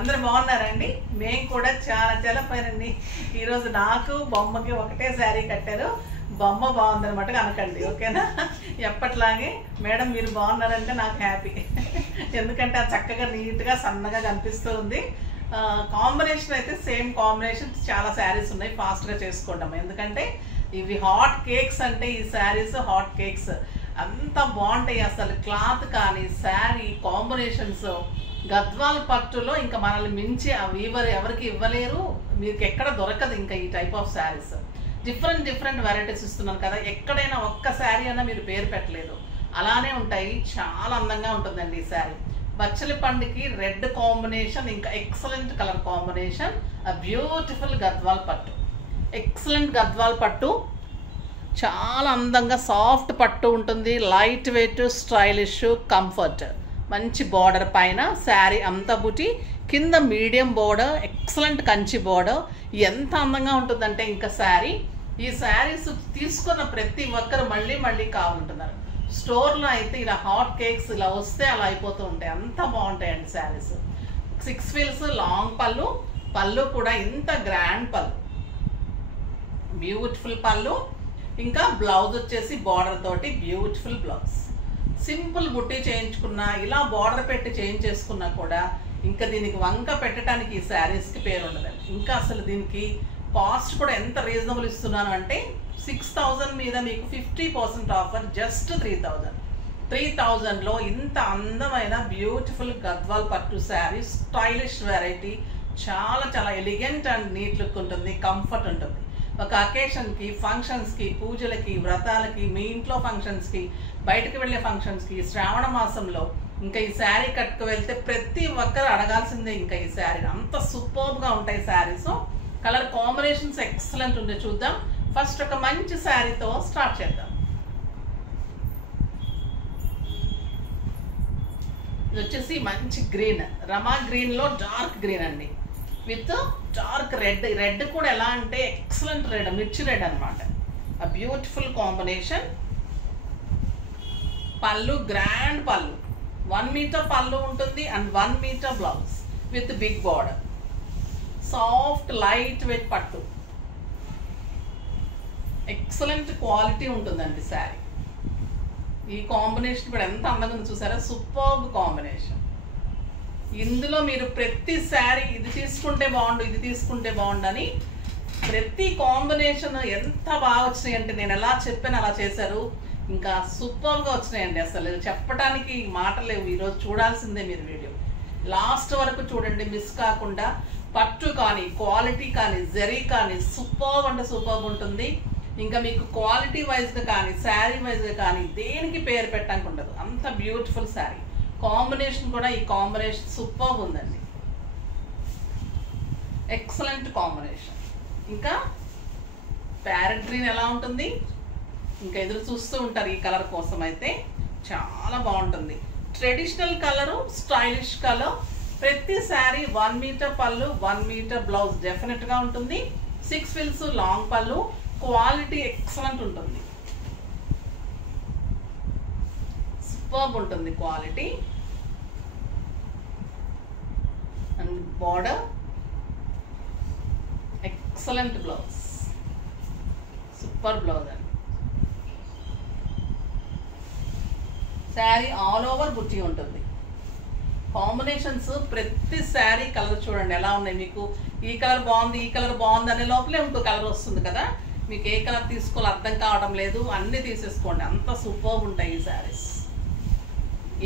అందరూ బాగున్నారండి. మేము కూడా చాలా చాలా ఫైన్ అండి. ఈరోజు నాకు బొమ్మకి ఒకటే శారీ కట్టారు. బొమ్మ బాగుందనమాట అనకండి, ఓకేనా? ఎప్పట్లాగే మేడం మీరు బాగున్నారంటే నాకు హ్యాపీ. ఎందుకంటే అది చక్కగా నీట్గా సన్నగా కనిపిస్తూ ఉంది. కాంబినేషన్ అయితే సేమ్ కాంబినేషన్. చాలా శారీస్ ఉన్నాయి, ఫాస్ట్గా చేసుకుంటాము. ఎందుకంటే ఇవి హాట్ కేక్స్ అంటే ఈ శారీస్ హాట్ కేక్స్ అంత బాగుంటాయి. అసలు క్లాత్ కానీ శారీ కాంబినేషన్స్ గద్వాల్ పట్టులో ఇంకా మనల్ని మించి ఆ వీవర్ ఎవరికి ఇవ్వలేరు. మీకు ఎక్కడ దొరకదు ఇంకా ఈ type of saris. Different varieties ఇస్తున్నాను కదా, ఎక్కడైనా ఒక్క శారీ అన్నా మీరు పేరు పెట్టలేదు, అలానే ఉంటాయి. చాలా అందంగా ఉంటుందండి ఈ శారీ. బచ్చలి పండుకి రెడ్ కాంబినేషన్, ఇంకా excellent colour combination. Beautiful Gadwal పట్టు, ఎక్సలెంట్ గద్వాల్ పట్టు. చాలా అందంగా సాఫ్ట్ పట్టు ఉంటుంది. Light weight, stylish, comfort. మంచి బార్డర్ పైన శారీ అంతా బుటి, కింద medium border, excellent Kanchi border. ఎంత అందంగా ఉంటుందంటే ఇంకా శారీ. ఈ శారీస్ తీసుకున్న ప్రతి ఒక్కరు మళ్ళీ మళ్ళీ కావాలంటున్నారు. స్టోర్లో అయితే ఇలా హాట్ కేక్స్ ఇలా వస్తే అలా అయిపోతూ ఉంటాయి, అంత బాగుంటాయండి శారీస్. 6 ఫీల్స్ లాంగ్ పళ్ళు, పళ్ళు కూడా ఇంత గ్రాండ్ పళ్ళు, బ్యూటిఫుల్ పళ్ళు. ఇంకా బ్లౌజ్ వచ్చేసి బార్డర్ తోటి బ్యూటిఫుల్ బ్లౌజ్. సింపుల్ బుట్టి చేయించుకున్నా, ఇలా బార్డర్ పెట్టి చేయించేసుకున్నా కూడా ఇంకా దీనికి వంక పెట్టడానికి ఈ శారీస్కి పేరు ఉండదండి. ఇంకా అసలు దీనికి కాస్ట్ కూడా ఎంత రీజనబుల్ ఇస్తున్నాను అంటే 6000 మీద మీకు 50% ఆఫర్, జస్ట్ 3000. 3000లో ఇంత అందమైన బ్యూటిఫుల్ గద్వాల్ పట్టు శారీ, స్టైలిష్ వెరైటీ. చాలా చాలా ఎలిగెంట్ అండ్ నీట్ లుక్ ఉంటుంది, కంఫర్ట్ ఉంటుంది. ఒక అకేషన్కి, ఫంక్షన్స్కి, పూజలకి, వ్రతాలకి, మీ ఇంట్లో ఫంక్షన్స్కి, బయటకు వెళ్ళే ఫంక్షన్స్కి, శ్రావణ మాసంలో ఇంకా ఈ శారీ కట్టుకు వెళ్తే ప్రతి ఒక్కరు అడగాల్సిందే ఇంకా ఈ శారీ. అంత సూపర్గా ఉంటాయి శారీస్. కలర్ కాంబినేషన్స్ ఎక్సలెంట్ ఉంటాయి. చూద్దాం. ఫస్ట్ ఒక మంచి శారీతో స్టార్ట్ చేద్దాం. ఇది వచ్చేసి మంచి గ్రీన్, రమా గ్రీన్లో డార్క్ గ్రీన్ అండి, విత్ డార్క్ రెడ్. రెడ్ కూడా ఎలా అంటే ఎక్సలెంట్ రెడ్, మిర్చి రెడ్ అనమాట. ఆ బ్యూటిఫుల్ కాంబినేషన్. పళ్ళు గ్రాండ్ పళ్ళు, 1 మీటర్ పళ్ళు ఉంటుంది అండ్ 1 metre blouse with big border. Soft light weight పట్టు, ఎక్సలెంట్ క్వాలిటీ ఉంటుందండి శారీ. ఈ కాంబినేషన్ కూడా ఎంత అందంగా ఉంది చూసారా, సూపర్బ్ కాంబినేషన్. ఇందులో మీరు ప్రతి శారీ ఇది తీసుకుంటే బాగుండు, ఇది తీసుకుంటే బాగుండు అని ప్రతి కాంబినేషన్ ఎంత బాగా వచ్చినాయి అంటే నేను ఎలా చెప్పాను అలా చేశారు. ఇంకా సూపర్గా వచ్చినాయండి. అసలు చెప్పడానికి మాటలు లేవు. ఈరోజు చూడాల్సిందే మీరు వీడియో లాస్ట్ వరకు చూడండి, మిస్ కాకుండా. పట్టు కానీ, క్వాలిటీ కానీ, జరీ కానీ సూపర్ అంటే సూపర్ ఉంటుంది. ఇంకా మీకు క్వాలిటీ వైజ్గా కానీ, శారీ వైజ్గా కానీ దేనికి పేరు పెట్టడానికి ఉండదు, అంత బ్యూటిఫుల్ శారీ. కాంబినేషన్ కూడా ఈ కాంబినేషన్ సూపర్ ఉందండి, ఎక్సలెంట్ కాంబినేషన్. ఇంకా ప్యారెట్ గ్రీన్ ఎలా ఉంటుంది, ఇంకా ఎదురు చూస్తూ ఉంటారు ఈ కలర్ కోసం. అయితే చాలా బాగుంటుంది. Traditional colour, stylish colour. ప్రతి శారీ 1 మీటర్ పళ్ళు, 1 మీటర్ బ్లౌజ్ డెఫినెట్గా ఉంటుంది. 6 ఫీల్స్ లాంగ్ పళ్ళు. క్వాలిటీ ఎక్సలెంట్ ఉంటుంది, సూపర్బ్ ఉంటుంది quality. And border, excellent blouse, super blouse అండి. శారీ ఆల్ ఓవర్ బుట్టి ఉంటుంది. కాంబినేషన్స్ ప్రతి శారీ కలర్ చూడండి ఎలా ఉన్నాయి. మీకు ఈ కలర్ బాగుంది, ఈ కలర్ బాగుంది అనే లోపలే ఇంకో కలర్ వస్తుంది కదా. మీకు ఏ కలర్ తీసుకోవాలో అర్థం కావడం లేదు, అన్నీ తీసేసుకోండి. అంత సూపర్ ఉంటాయి ఈ శారీస్.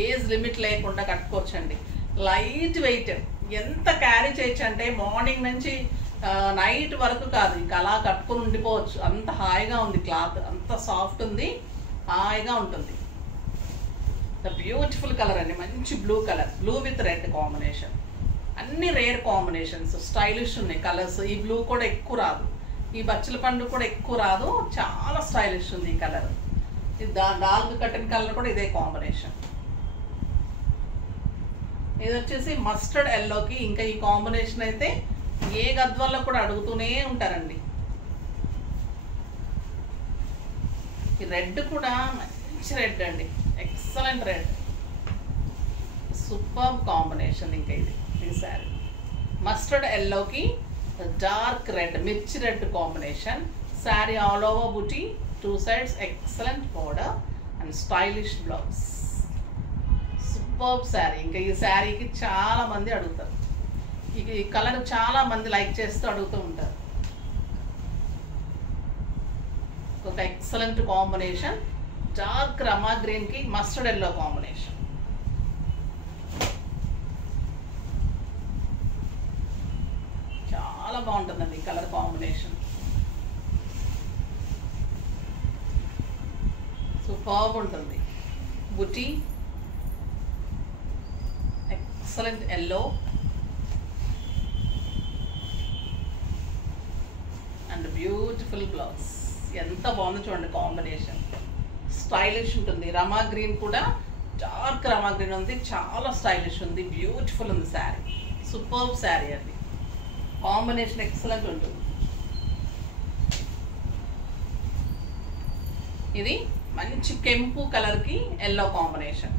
ఏజ్ లిమిట్ లేకుండా కట్టుకోవచ్చండి. లైట్ వెయిట్, ఎంత క్యారీ చేయొచ్చు అంటే మార్నింగ్ నుంచి నైట్ వరకు కాదు, ఇంకా అలా కట్టుకొని ఉండిపోవచ్చు. అంత హాయిగా ఉంది క్లాత్, అంత సాఫ్ట్ ఉంది, హాయిగా ఉంటుంది. బ్యూటిఫుల్ కలర్ అండి, మంచి blue colour, blue with red combination. అన్ని రేర్ కాంబినేషన్స్, స్టైలిష్ ఉన్నాయి కలర్స్. ఈ బ్లూ కూడా ఎక్కువ రాదు, ఈ బచ్చల పండు కూడా ఎక్కువ రాదు, చాలా స్టైలిష్ ఉంది ఈ కలర్. ఇది డార్క్ కటన్ కలర్ కూడా ఇదే కాంబినేషన్. ఇది వచ్చేసి మస్టర్డ్ ఎల్లోకి. ఇంకా ఈ కాంబినేషన్ అయితే ఏ గద్వాల్లో కూడా అడుగుతూనే ఉంటారండి. ఈ రెడ్ కూడా మంచి రెడ్ అండి, ఎక్సలెంట్ రెడ్, సూపర్ కాంబినేషన్. ఇంకా ఇది ఈ శారీ మస్టర్డ్ ఎల్లోకి డార్క్ రెడ్, మిర్చి red combination. Sari all over buti, 2 sides, excellent border and stylish blouse. Super sari. ఇంకా ఈ శారీకి చాలా మంది అడుగుతారు, ఈ కలర్ చాలా మంది లైక్ చేస్తూ అడుగుతూ ఉంటారు. ఒక ఎక్సలెంట్ కాంబినేషన్, డార్క్ రమా గ్రీన్ కి మస్టర్డ్ ఎల్లో కాంబినేషన్. చాలా బాగుంటుందండి ఈ కలర్ కాంబినేషన్. సూపర్బ్ ఉంటుంది. బుటీ, excellent yellow and beautiful blouse. ఎంత బాగుందో చూడండి కాంబినేషన్. స్టైలిష్ ఉంటుంది. రమా గ్రీన్ కూడా డార్క్ రమా గ్రీన్ ఉంది, చాలా స్టైలిష్ ఉంది, బ్యూటిఫుల్ ఉంది శారీ. సూపర్బ్ శారీ అండి. కాంబినేషన్ ఎక్సలెంట్ ఉంటుంది. ఇది మంచి కెంపు కలర్కి ఎల్లో కాంబినేషన్.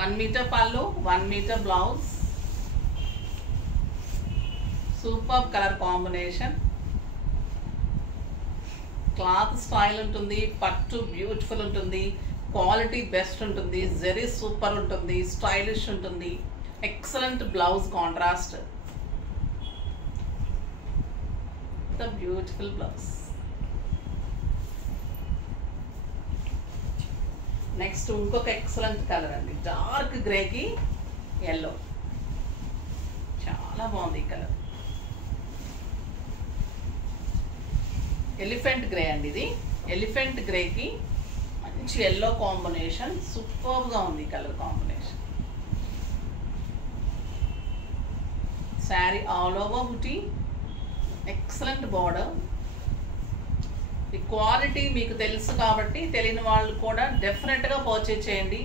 1 మీటర్ పళ్ళు, 1 metre blouse. Super colour combination. Cloth style ఉంటుంది, పట్టు బ్యూటిఫుల్ ఉంటుంది, క్వాలిటీ బెస్ట్ ఉంటుంది, జరీ సూపర్ ఉంటుంది, స్టైలిష్ ఉంటుంది, excellent blouse contrast. The beautiful blouse. Next ఇంకొక ఎక్సలెంట్ కలర్ అండి, డార్క్ గ్రేకి ఎల్లో. చాలా బాగుంది ఈ కలర్. ఎలిఫెంట్ గ్రే అండి ఇది. ఎలిఫెంట్ గ్రేకి మంచి ఎల్లో కాంబినేషన్. సూపర్గా ఉంది ఈ colour combination. Sari all over బుటీ, ఎక్సలెంట్ బార్డర్. ఈ క్వాలిటీ మీకు తెలుసు కాబట్టి తెలియని వాళ్ళు కూడా డెఫినెట్గా పర్చేజ్ చేయండి.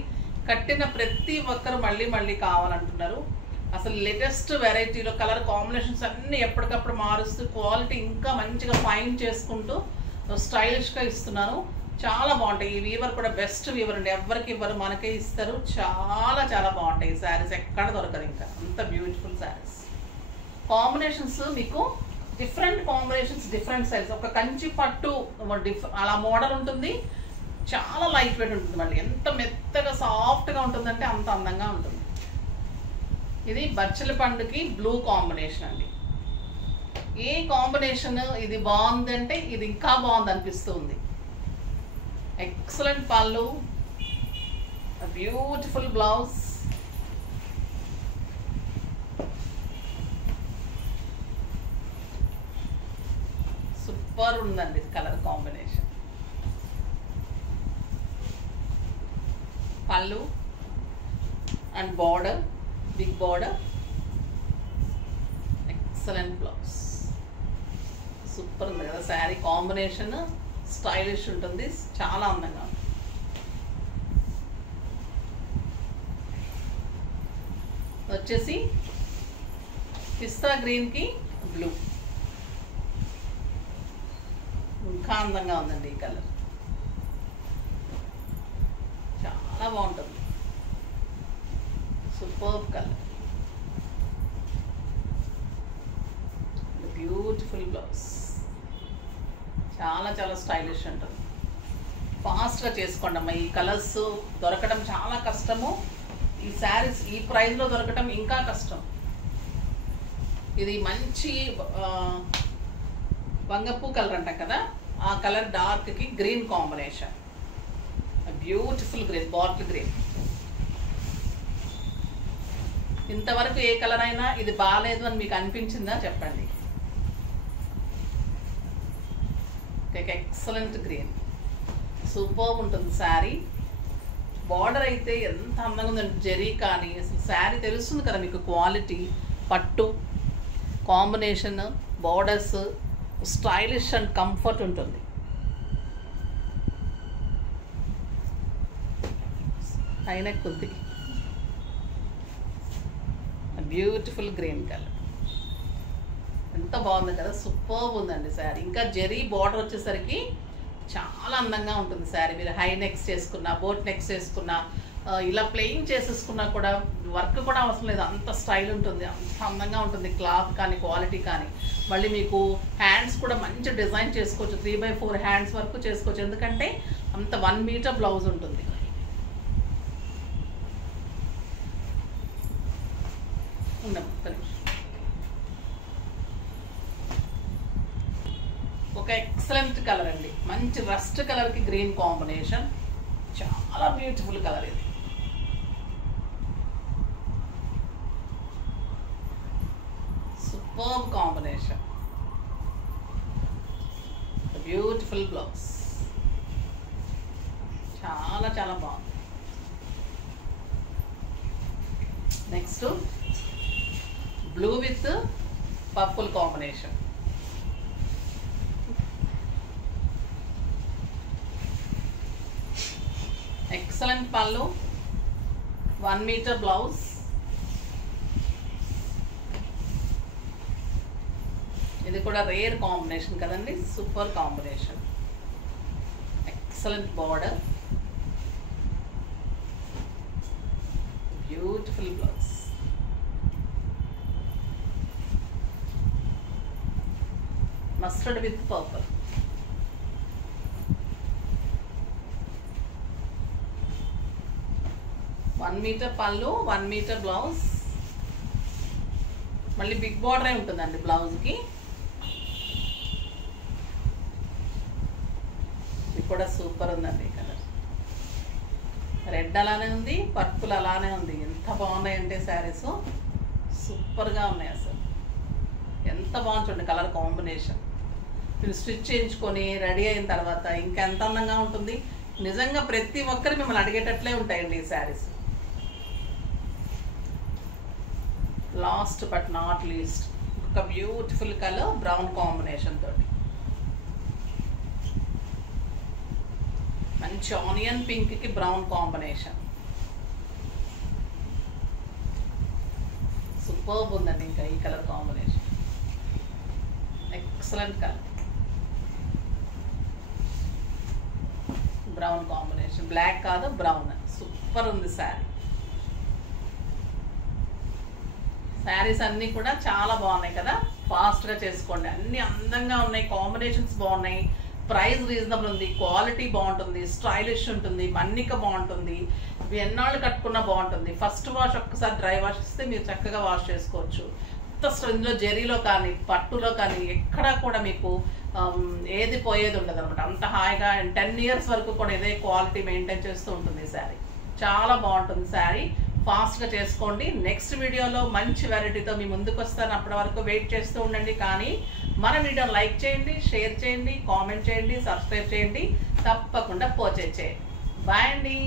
కట్టిన ప్రతి ఒక్కరు మళ్ళీ మళ్ళీ కావాలంటున్నారు. అసలు లేటెస్ట్ వెరైటీలో కలర్ కాంబినేషన్స్ అన్నీ ఎప్పటికప్పుడు మారుస్తూ క్వాలిటీ ఇంకా మంచిగా ఫైన్ చేసుకుంటూ స్టైలిష్గా ఇస్తున్నాను. చాలా బాగుంటాయి. ఈ వీవర్ కూడా బెస్ట్ వీవర్ అండి, ఎవరికి ఇవ్వరు, మనకే ఇస్తారు. చాలా చాలా బాగుంటాయి ఈ శారీస్, ఎక్కడ దొరకదు ఇంకా, అంత బ్యూటిఫుల్ శారీస్. కాంబినేషన్స్ మీకు డిఫరెంట్ కాంబినేషన్స్, డిఫరెంట్ సైజ్. ఒక కంచి పట్టు అలా మోడల్ ఉంటుంది, చాలా లైట్ వెయిట్ ఉంటుంది, మళ్ళీ ఎంత మెత్తగా సాఫ్ట్గా ఉంటుందంటే అంత అందంగా ఉంటుంది. ఇది బచ్చల పండుకి బ్లూ కాంబినేషన్ అండి. ఏ కాంబినేషన్ ఇది బాగుంది అంటే ఇది ఇంకా బాగుంది అనిపిస్తుంది. ఎక్సలెంట్ పళ్ళు, బ్యూటిఫుల్ బ్లౌజ్. సూపర్ ఉందండి కలర్ కాంబినేషన్. పళ్ళు and border, big border, excellent blouse. Super ఉంది కదా శారీ కాంబినేషన్, స్టైలిష్ ఉంటుంది, చాలా అందంగా ఉంది. వచ్చేసి పిస్తా గ్రీన్కి బ్లూ, ఇంకా అందంగా ఉందండి ఈ కలర్, చాలా బాగుంటుంది. సూపర్ కలర్, బ్యూటిఫుల్ బ్లౌజ్, చాలా చాలా స్టైలిష్ ఉంటుంది. ఫాస్ట్గా చేసుకోండి అమ్మా. ఈ కలర్స్ దొరకడం చాలా కష్టము. ఈ శారీస్ ఈ ప్రైస్లో దొరకడం ఇంకా కష్టం. ఇది మంచి వంగపూ కలర్ అంటాం కదా, ఆ కలర్ డార్క్కి green combination. Beautiful green, bottle green. ఇంతవరకు ఏ కలర్ అయినా ఇది బాగాలేదు అని మీకు అనిపించిందా చెప్పండి. ఎక్సలెంట్ గ్రీన్, సూపర్ ఉంటుంది శారీ. బార్డర్ అయితే ఎంత అందంగా ఉందండి, జరీ కానీ అసలు శారీ తెలుస్తుంది కదా మీకు. క్వాలిటీ, పట్టు combination, borders, stylish and comfort ఉంటుంది. అయినా కొద్ది బ్యూటిఫుల్ గ్రీన్ కలర్, ఎంత బాగుంది కదా, సూపర్ ఉందండి శారీ. ఇంకా జరీ బార్డర్ వచ్చేసరికి చాలా అందంగా ఉంటుంది శారీ. మీరు హై నెక్స్ చేసుకున్నా, బోట్ నెక్స్ చేసుకున్నా, ఇలా ప్లెయిన్ చేసేసుకున్నా కూడా వర్క్ కూడా అవసరం లేదు, అంత స్టైల్ ఉంటుంది, అంత అందంగా ఉంటుంది క్లాత్ కానీ క్వాలిటీ కానీ. మళ్ళీ మీకు హ్యాండ్స్ కూడా మంచి డిజైన్ చేసుకోవచ్చు, 3/4 హ్యాండ్స్ వరకు చేసుకోవచ్చు, ఎందుకంటే అంత 1 మీటర్ బ్లౌజ్ ఉంటుంది. ఒక ఎక్సలెంట్ కలర్ అండి, మంచి రస్ట్ కలర్కి గ్రీన్ కాంబినేషన్, చాలా బ్యూటిఫుల్ కలర్ ఇది. సూపర్ కాంబినేషన్, బ్యూటిఫుల్ బ్లౌజ్, చాలా చాలా బాగుంది. Next blue with purple combination. Excellent పళ్ళు, 1 మీటర్ బ్లౌజ్. ఇది కూడా రేర్ కాంబినేషన్ కదండి, super combination. Excellent border, beautiful blouse. Mustard with purple. One metre పళ్ళు, 1 మీటర్ బ్లౌజ్. మళ్ళీ బిగ్ బార్డరే ఉంటుందండి బ్లౌజ్కి. ఇది కూడా సూపర్ ఉందండి కలర్. రెడ్ అలానే ఉంది, పర్పుల్ అలానే ఉంది. ఎంత బాగున్నాయంటే శారీస్, సూపర్గా ఉన్నాయి అసలు. ఎంత బాగుంది చూడండి కలర్ కాంబినేషన్. మీరు స్టిచ్ చేయించుకొని రెడీ అయిన తర్వాత ఇంకా ఎంత అందంగా ఉంటుంది. నిజంగా ప్రతి ఒక్కరు మిమ్మల్ని అడిగేటట్లే ఉంటాయండి ఈ saris. Last but not least ఒక బ్యూటిఫుల్ కలర్ బ్రౌన్ కాంబినేషన్ తోటి, మంచి ఆనియన్ పింక్ కి బ్రౌన్ కాంబినేషన్. సూపర్బ్ ఉందండి ఇంకా ఈ colour combination, excellent colour. Brown combination, black కాదు బ్రౌన్, సూపర్ ఉంది శారీ. శారీస్ అన్నీ కూడా చాలా బాగున్నాయి కదా, ఫాస్ట్గా చేసుకోండి. అన్నీ అందంగా ఉన్నాయి, కాంబినేషన్స్ బాగున్నాయి, ప్రైస్ రీజనబుల్ ఉంది, క్వాలిటీ బాగుంటుంది, స్టైలిష్ ఉంటుంది, మన్నిక బాగుంటుంది, ఇవి ఎన్నాళ్ళు కట్టుకున్నా బాగుంటుంది. ఫస్ట్ వాష్ ఒక్కసారి డ్రై వాష్ ఇస్తే మీరు చక్కగా వాష్ చేసుకోవచ్చు. ఇందులో జరీలో కానీ పట్టులో కానీ ఎక్కడా కూడా మీకు ఏది పోయేది ఉండదు అనమాట. అంత హాయిగా 10 ఇయర్స్ వరకు కూడా ఇదే క్వాలిటీ మెయింటైన్ చేస్తూ ఉంటుంది ఈ శారీ. చాలా బాగుంటుంది శారీ, ఫాస్ట్గా చేసుకోండి. నెక్స్ట్ వీడియోలో మంచి వెరైటీతో మీ ముందుకు వస్తాను, అప్పటి వరకు వెయిట్ చేస్తూ ఉండండి. కానీ మన వీడియోని లైక్ చేయండి, షేర్ చేయండి, కామెంట్ చేయండి, సబ్స్క్రైబ్ చేయండి, తప్పకుండా పర్చేజ్ చేయండి. బాయ్ అండి.